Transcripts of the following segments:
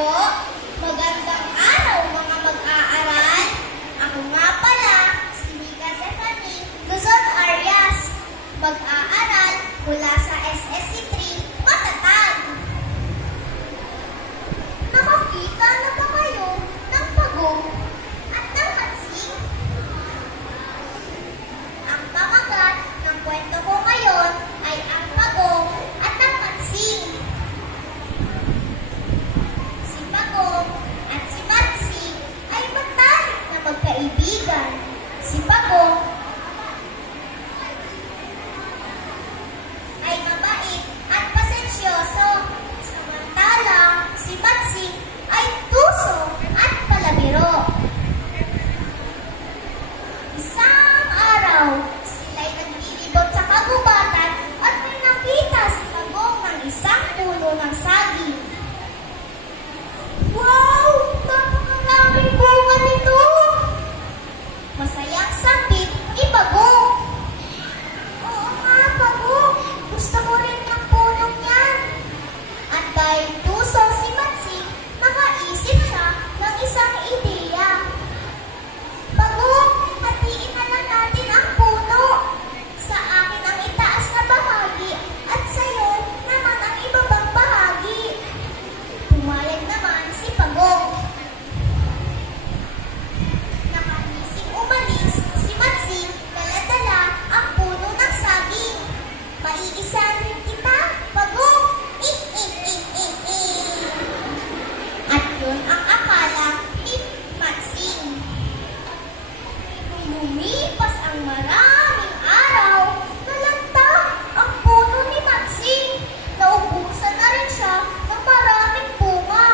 guro, magandang araw mga mag-aaral. Ako nga pala, si Nika Stephanie Luzon Arias, mag-aaral mula sa SSC3 Matatag. Nakakita na ba kayo ng pagong at ng matsing? Ang pamagat ng kwento ko ngayon ay ang pagong at ang matsing. Si Pagong at si Matsing ay matalik na magkaibigan. Si Pagong ay mabait at pasensyoso, samantalang si Matsing ay tuso at palabiro. Isang araw, sila'y naglilibot sa kagubatan at may nakita si Pagong ng isang puno ng saging. Wow! Napakaraming bunga nito! Masayang sambit ni Pagong. Oo nga, Pagong. Gusto ko rin ang punong yan. At dahil tuso si Matsing, nakaisip siya ng isang ideya. Pagong, hatiin na lang natin ang puno. Sa akin ang itaas na bahagi at sa'yo naman ang ibabang bahagi. Pumayag naman si Pagong. Nakaising umalis si Matsing, dala-dala ang puno ng saging. Maiisahin kita, Pagong! At yun ang akala ni Matsing. Nung lumipas ang maraming araw, nalanta ang puno ni Matsing. Naubusan na rin siya ng maraming bunga.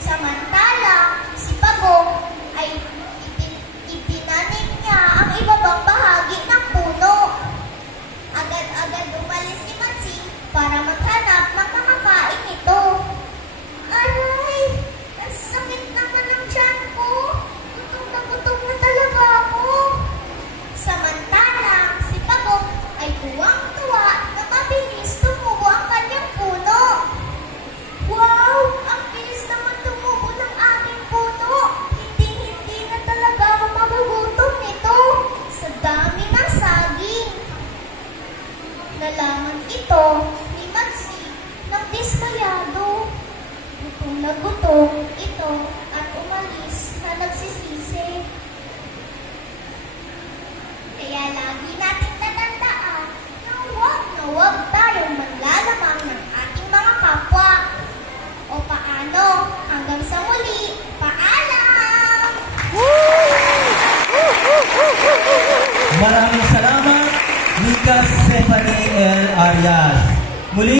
Samantala, si Pagong ay ipinanim niya ang ibabang bahagi ng puno. Agad-agad umalis si Matsing para maghanap ng makakain nito. Aray! Ang sakit naman ng tiyan ko. Gutom na talaga ako. Samantala, si Pagong ay tuwang-tuwa na mabilis tumubo ang kanyang puno. Wow! Ang bilis naman tumubo ng aming puno. Hindi na talaga ako magugutom nito. Sa dami ng saging. Nalaman ito ni Matsing ng diskayado. Gutom na gutom ito at umalis na nagsisisi. Kaya lagi nating tatandaan na huwag tayong manlalamang ng ating mga kapwa. O paano? Hanggang sa muli, paalam! Maraming salamat, Nika Stephanie L. Arias. Muli